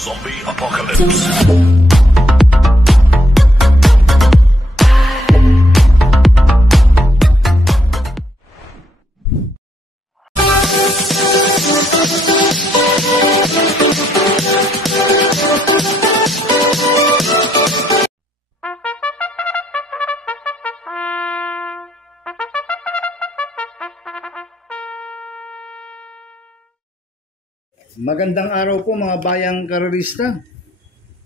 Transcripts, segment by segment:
Zombie Apocalypse. Magandang araw po mga bayang karerista.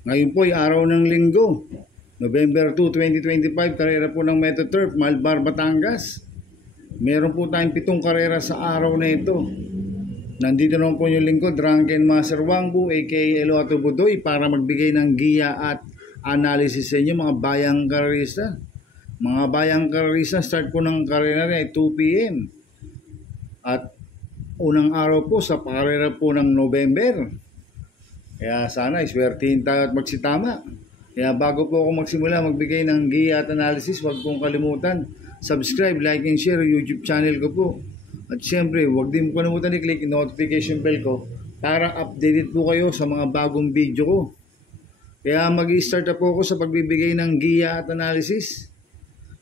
Ngayon po ay araw ng linggo, November 2, 2025, karera po ng Metro Turf, Malbar, Batangas. Meron po tayong 7 karera sa araw na ito. Nandito naman po yung lingkod, Drunken Master Wangbu, aka Eloato Budoy, para magbigay ng giya at analysis sa inyo mga bayang karerista. Mga bayang karerista, start po ng karera ay 2 p.m. At unang araw po sa karera po ng November. Kaya sana iswertihin tayo at magsitama. Kaya bago po ako magsimula magbigay ng giya at analysis, huwag pong kalimutan subscribe, like and share YouTube channel ko po. At syempre huwag din po kalimutan i-click notification bell ko para updated po kayo sa mga bagong video ko. Kaya mag-i-start na po ako sa pagbibigay ng giya at analysis.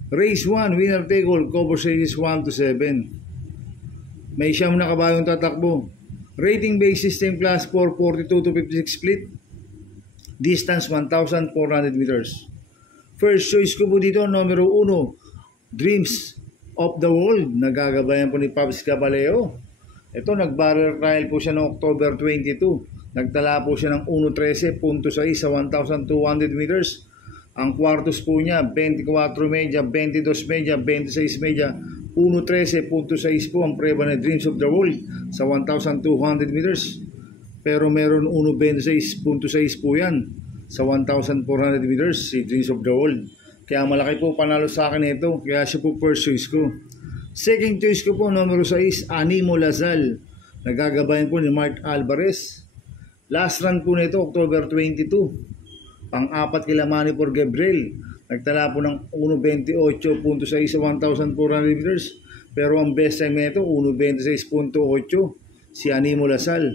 Race 1, winner take all, cover races 1 to 7. May siyam na kabayong tatakbo. Rating base system class 442 to 56 split. Distance 1,400 meters. First choice ko po dito, numero 1, Dreams of the World. Nagagabayan po ni Pabs Caballero. Ito, nag-barrel trial po siya noong October 22. Nagtala po siya ng 1.13.6 sa 1,200 meters. Ang kwartos po niya, 24 media, 22 media, 26 media, 1.13.6 po ang preba na Dreams of the World sa 1,200 meters. Pero meron 1.26.6 po yan sa 1,400 meters si Dreams of the World. Kaya malaki po panalo sa akin ito. Kaya siya po first choice ko. Second choice ko po, numero 6, Animo Lazal. Nagagabayan po ni Mark Alvarez. Last run po nito, October 22. Pang-apat kila Manny por Gabriel. Nagtala po ng 1.28.6 sa 1,400 meters. Pero ang best time nito 1.26.8 si Animo Lazal.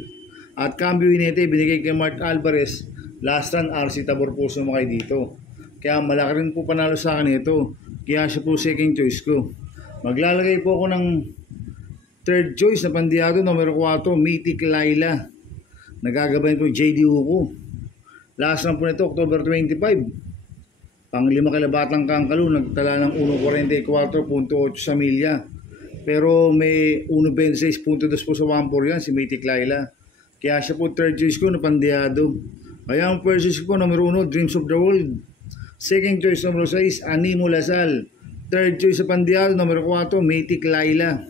At cambio hinete binigay kay Mark Alvarez. Last run RC Tabor po sumakay dito. Kaya malaki rin po panalo sa akin ito. Kaya siya po second choice ko. Maglalagay po ako ng third choice na pandiyado, numero 4, Mythic Laila. Nagagabayan po JD Hugo. Last run po nito October 25. Pang-5 kilabatang Kangkalu, nagtala ng 1.44.8 sa milya. Pero may 1.26.2 po sa 1.4 yan, si Mythic Laila. Kaya siya po third choice ko na pandiyado. Kaya ang first choice ko, numero 1, Dreams of the World. Second choice, numero 6, Animo Lazal. Third choice sa pandiyado, numero 4, Mythic Laila.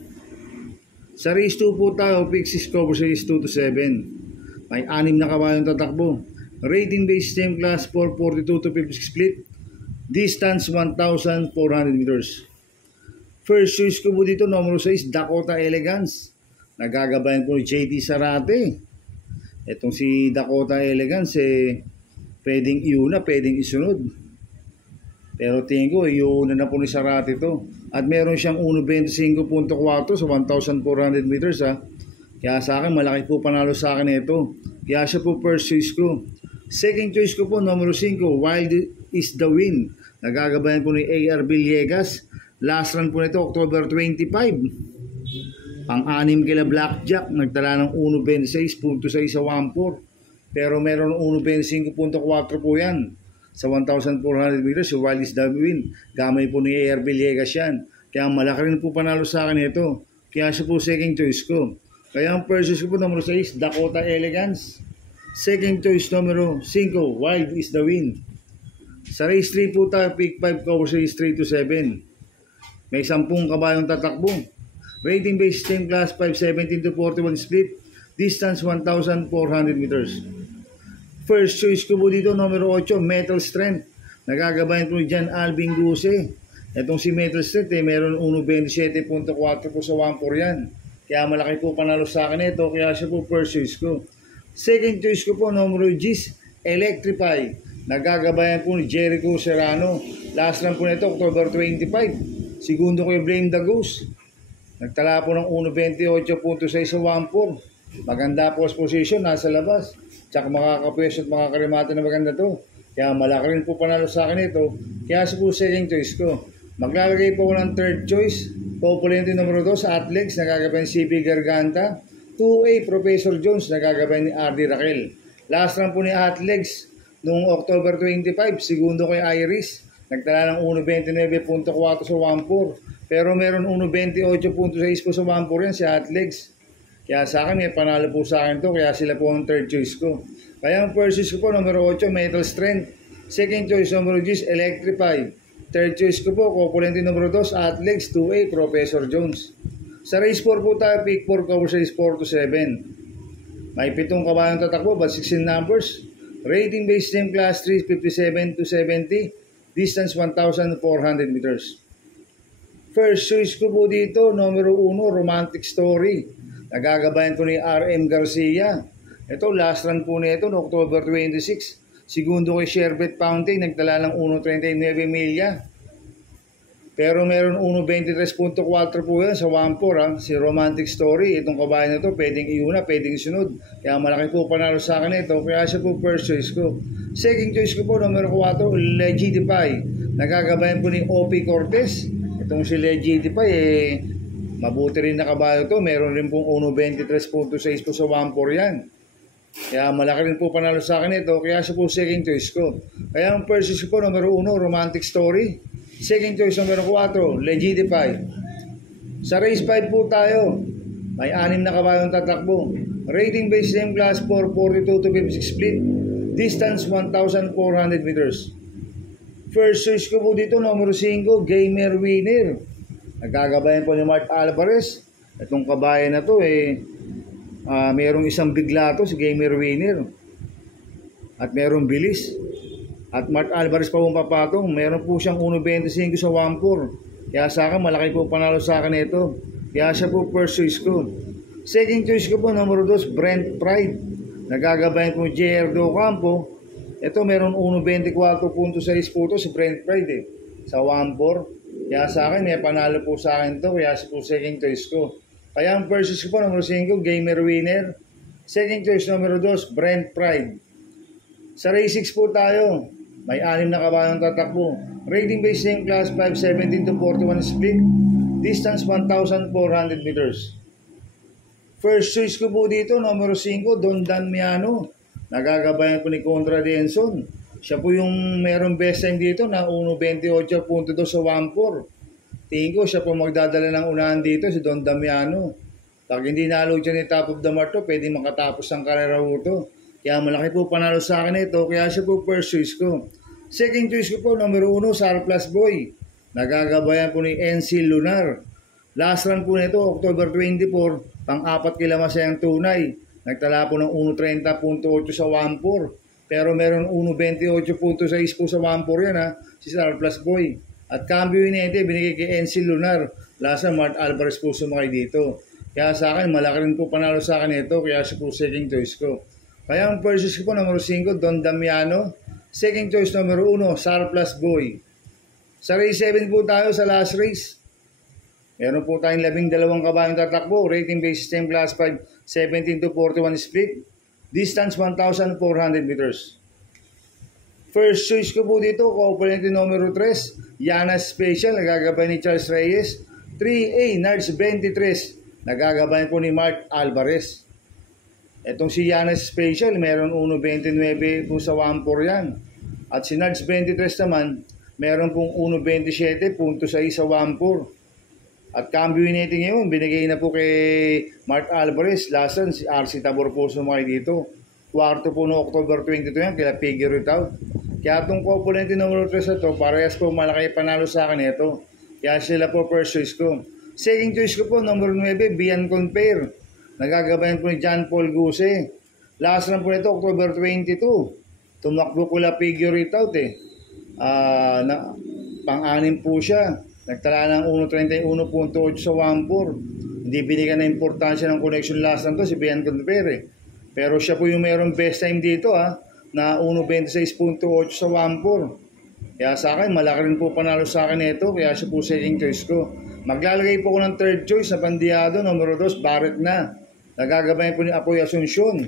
Sa race 2 po tayo, pick 6 cover sa race 2 to 7. May 6 na kabayong tatakbo. Rating base same class 442 to 56 split. Distance 1,400 meters. First choice ko po dito, numero 6, Dakota Elegance. Nagagabayan po ni JT Sarate. Itong si Dakota Elegance, pwedeng iuna, pwedeng isunod. Pero tingin ko, iuna na po ni Sarate ito. At meron siyang 1.25.4 sa 1,400 meters. Kaya sa akin, malaki po panalo sa akin ito. Kaya siya po first choice ko. Second choice ko po, numero 5, Wild is the Wind. Nagagabayan po ni A.R. Villegas. Last run po nito, October 25. Pang-6 kila Blackjack. Nagtala ng 1.26.6 sa 1.4. Pero meron 1.25.4 po yan sa 1,400 meters. Si Wild is the Wind. Gamay po ni A.R. Villegas yan. Kaya malaki rin po panalo sa akin ito. Kaya siya po second choice ko. Kaya ang first choice ko po, numero 6, Dakota Elegance. Second choice, numero 5, Wild is the Wind. Sa race 3 po tayo, pick 5 cover sa race 3 to 7. May 10 kabayong tatakbo. Rating base same class 517 to 41 split. Distance 1,400 meters. First choice ko po dito, numero 8, Metal Strength. Nagagabayan po dyan Alvin Guse. Itong si Metal Strength, meron 1.27.4 po sa 1.4 yan. Kaya malaki po panalo sa akin ito. Kaya siya po first choice ko. Second choice ko po, numero 10, Electrify. Nagagabayan po ni Jericho Serrano. Last run po nito, October 25. Segundo ko yung Blame the Ghost. Nagtala po ng 1.28.6 sa 1.4. Maganda po position, nasa labas. Tsaka makakapwesto at makakarimate na maganda to. Kaya malaki rin po panalo sa akin ito. Kaya sa po second choice ko. Maglalagay po ko ng third choice. Populente numero 2 sa Atlex, nagagabay ni CP Garganta. 2A, Professor Jones, nagagabay ni RD Raquel. Last run po ni Atlex noong October 25, segundo kay Iris. Nagtala ng 1.29.4 sa 1.4. Pero meron 1.28.6 po sa 1.4 yan si Atlex. Kaya sa akin, may panalo po sa akin to. Kaya sila po ang third choice ko. Kaya ang first choice ko po, numero 8, Metal Strength. Second choice, numero 10, Electrify. Third choice ko po, Populente numero 2, Atlex. 2A, Professor Jones. Sa race 4 po tayo, pick 4, cover sa race 4 to 7. May 7 kabayang tatakbo, but 16 numbers. Rating based name class 3, 57 to 70. Distance 1,400 meters. First choice ko po dito, numero 1, Romantic Story. Nagagabayan ko ni RM Garcia. Ito, last run po nito, no, October 26. Segundo kay Sherbet Fountain, nagtala ng 1.39 milya. Pero meron 1.23.4 po yan sa 1.4, si Romantic Story. Itong kabayan na ito, pwedeng iuna, pwedeng isunod. Kaya malaki po panalo sa akin ito, kaya siya po first choice ko. Second choice ko po, numero 4, Legidify. Nagagabayan po ni OP Cortez. Itong si Legidify, mabuti rin na kabayo to. Meron rin pong 1.23.6 po sa 1.4 yan. Kaya malaki rin po panalo sa akin ito. Kaya siya po second choice ko. Kaya ang first choice ko, numero 1, Romantic Story. Second choice, numero 4, Legidify. Sa race 5 po tayo. May 6 na kabayong tatakbo. Rating based name class 4, 42 to 56 split. Distance 1,400 meters. First choice ko po dito, numero 5, Gamer Winner. Nagkagabayan po ni Mart Alvarez. Itong kabayan na to merong isang bigla to, si Gamer Winner. At merong bilis. At Mart Alvarez pa pong papatong. Meron po siyang 1.25 sa 1.4. Kaya sa akin, malaki po panalo sa akin ito. Kaya siya po first choice ko. Second choice ko po, numero 2, Brent Pride. Nagagabayan po ni JR Docampo. Ito meron 1.24.6 po to si Brent Pride sa 1.4. Kaya sa akin, may panalo po sa akin to. Kaya po second choice ko. Kaya ang first choice ko po, numero 5, Gamer Winner. Second choice, numero 2, Brent Pride. Sa race 6 po tayo. May 6 na kabayang tatakbo. Rating based name class 5, 17 to 41 split. Distance 1,400 meters. First choice ko po dito, numero 5, Don Damiano. Nagagabayan po ni Contra Denson. Siya po yung merong best time dito na 1.28.2 sa 1.4. Tingin ko siya po magdadala ng unahan dito, si Don Damiano. Pag hindi nalo dyan ni Top of the Marto, pwede makatapos ang karera to. Kaya malaki po panalo sa akin ito, kaya siya po first choice ko. Second choice ko po, numero 1, Surplus Boy. Nagagabayan po ni NC Lunar. Last run po nito, October 24, pang-4 kilamasayang tunay. Nagtala po ng 1.30.8 sa 1.4. Pero meron 1.28.6 po sa 1.4 yan si Surplus Boy. At cambio inete, binigay kay NC Lunar. Last run, Mart Alvarez po sumakay dito. Kaya sa akin, malaki rin po panalo sa akin ito, kaya siya po second choice ko. Kaya ang first choice ko po, numero 5, Don Damiano. Second choice, numero 1, Surplus Boy. Sa race 7 po tayo, sa last race. Meron po tayong 12 kabayong tatakbo. Rating based system class 5, 17 to 41 split. Distance 1,400 meters. First choice ko po dito, Populente numero 3, Yana Special, nagagabay ni Charles Reyes. 3A, Nards 23, nagagabay po ni Mart Alvarez. Itong si Yana Special, meron 1.29 po sa 1.4 yan. At si Nards 23 naman, meron pong 1.27.6 sa 1.4. At cambio natin ngayon, binigay na po kay Mart Alvarez. Last run, si RC Tabor po sumakay dito. Kwarto po no October 22 yan, kaya figure it out. Kaya itong Populente numero 3 na ito, parehas po malaki panalo sa akin ito. Kaya sila po first choice ko. Second choice ko po, numero 9, Bian Compare. Nagagabayan po ni John Paul Guse. Last run po nito, October 22. Tumakbo ko la figure it out pang-anim po siya. Nagtala ng 1.31.8 sa 1.4. Hindi binigyan na importansya ng connection last run to si Bian Compare. Pero siya po yung mayroong best time dito na 1.26.8 sa 1.4. Kaya sa akin, malaki rin po panalo sa akin ito. Kaya siya po second choice ko. Maglalagay po ko ng third choice na Pandiado, numero 2, Barrett na. Nagagabayan po ni Apoy Asuncion.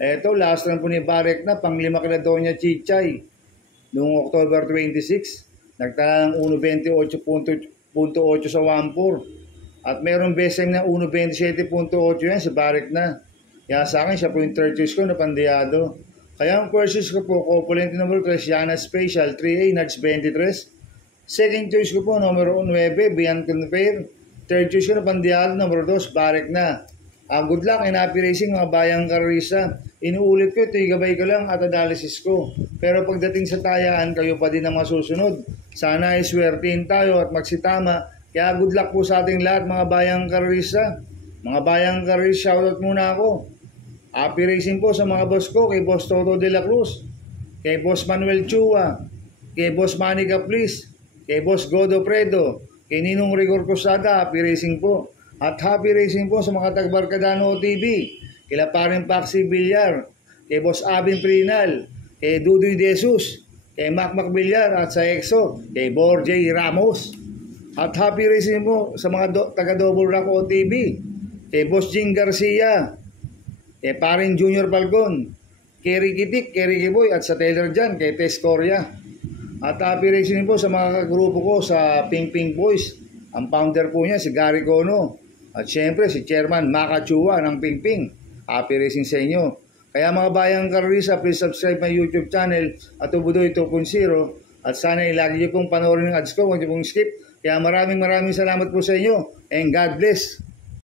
Eto, last run po ni Barek na, pang 5 kila Doña Chichay. Noong October 26, nagtala ng 1.28.8 sa 1.4. At merong beseng na 1.27.8 yan, si Barek na. Kaya sa akin, siya po yung third choice ko na pandiyado. Kaya ang first choice ko po, Copulente number 3, Yana Special, 3A, Nuts 23. Second choice ko po, numero 9, Beyond Compare. Third choice ko na pandiyado, numero 2, Barek na. Good luck and happy racing mga bayang karista. Inuulit ko, ito gabay ko lang at analysis ko. Pero pagdating sa tayaan, kayo pa din ang masusunod. Sana ay swertihin tayo at magsitama. Kaya good luck po sa ating lahat mga bayang karista. Mga bayang karista, shoutout muna ako. Happy racing po sa mga boss ko, kay Boss Toto de la Cruz, kay Boss Manuel Chua, kay Boss Manny Caplis, kay Boss Godo Predo, kay Ninong Rigor Cosada, happy racing po. At happy racing po sa mga tagbarkadano TV, kila Paring Paxi Villar, kay Boss Abin Prinal, kay Dudoy De Jesus, kay Mac Villar at sa EXO, kay Borjay Ramos. At happy racing po sa mga taga-Double Rock OTV, kay Boss Jing Garcia, kay Paring Junior Falcon, kay Ricky Tik, kay Ricky Boy at sa Taylor dyan, kay Tess Coria. At happy racing po sa mga kagrupo ko sa Ping Ping Boys. Ang founder po niya si Gary Cono. At syempre si Chairman Maka Chua ng Ping Ping. Happy racing sa inyo. Kaya mga bayang karisa, please subscribe my YouTube channel at Ubudoy 2.0. At sana ilagi niyo pong panoorin ng ads ko, huwag niyo pong skip. Kaya maraming salamat po sa inyo and God bless.